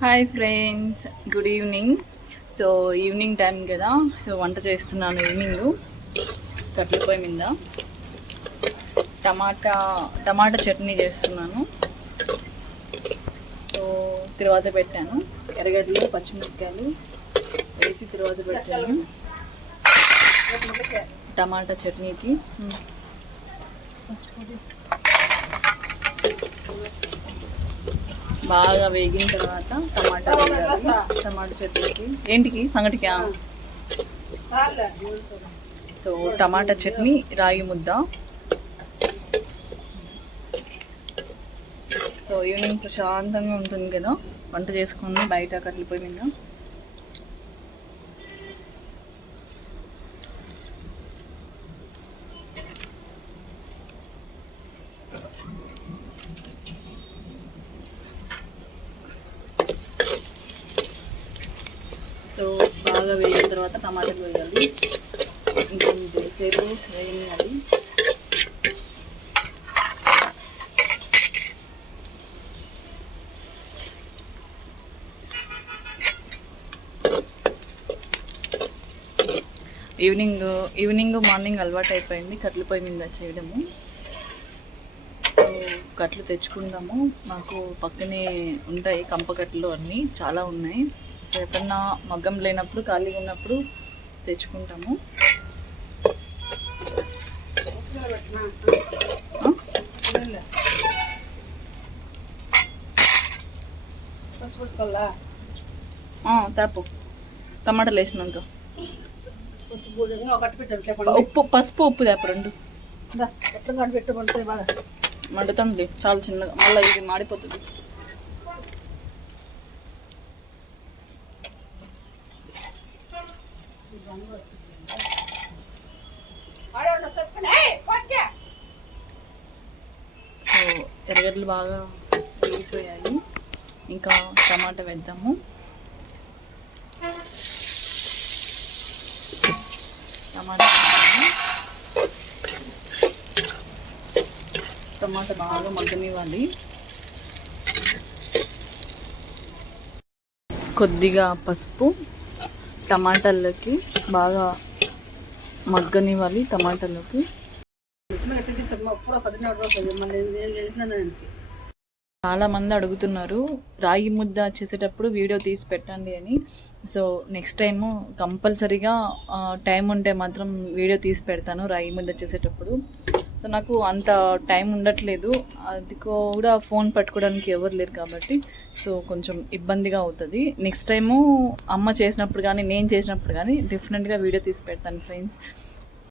Hi friends, good evening. So evening time కదా, so వంట చేస్తున్నాను. ఈవినింగ్ కట్ల పొయ్యి మీద టమాటా చట్నీ చేస్తున్నాను. సో తర్వాత పెట్టాను ఎర్రగడ్డలు పచ్చిమిరపకాయలు వేసి తర్వాత పెట్టాను టమాటా చట్నీకి. బాగా వేగిన తర్వాత టమాటా వేయాలి. టమాటా చట్నీకి ఏంటికి సంగటికా. సో టమాటా చట్నీ, రాగి ముద్ద. సో ఈవినింగ్ ప్రశాంతంగా ఉంటుంది కదా, వంట చేసుకొని బయట కట్టెల పొయ్యి మీద. సో బాగా వేగిన తర్వాత టమాటాలు వేయాలి. ఇంకొంచెం సేపు వేయాలి. ఈవినింగ్ మార్నింగ్ అలవాటు అయిపోయింది కట్టెల పొయ్యి మీద చేయడము. సో కట్టెలు తెచ్చుకుందాము, మాకు పక్కనే ఉంటాయి కంపకట్టెలు, అన్నీ చాలా ఉన్నాయి. సో ఎప్పుడన్నా మగ్గం లేనప్పుడు ఖాళీగా ఉన్నప్పుడు తెచ్చుకుంటాము. తాపు టమాటాలు వేసినాక పసుపు ఉప్పు తేప రెండు మండుతుంది చాలా చిన్నగా, మళ్ళీ ఇది మాడిపోతుంది. సో ఎర్రగడ్డలు బాగా వేగిపోయాయి, ఇంకా టమాటా వేద్దాము. టమాటా బాగా మగ్గనివ్వాలి. కొద్దిగా పసుపు టమాటాలకి బాగా మగ్గనివ్వాలి. టమాటాలోకి చాలా మంది అడుగుతున్నారు రాగి ముద్ద చేసేటప్పుడు వీడియో తీసి పెట్టండి అని. సో నెక్స్ట్ టైము కంపల్సరీగా టైం ఉంటే మాత్రం వీడియో తీసి పెడతాను రాగి ముద్ద చేసేటప్పుడు. సో నాకు అంత టైం ఉండట్లేదు, అది కూడా ఫోన్ పట్టుకోవడానికి ఎవరు లేరు కాబట్టి సో కొంచెం ఇబ్బందిగా అవుతుంది. నెక్స్ట్ టైము అమ్మ చేసినప్పుడు కానీ నేను చేసినప్పుడు కానీ డెఫినెట్గా వీడియో తీసి పెడతాను ఫ్రెండ్స్.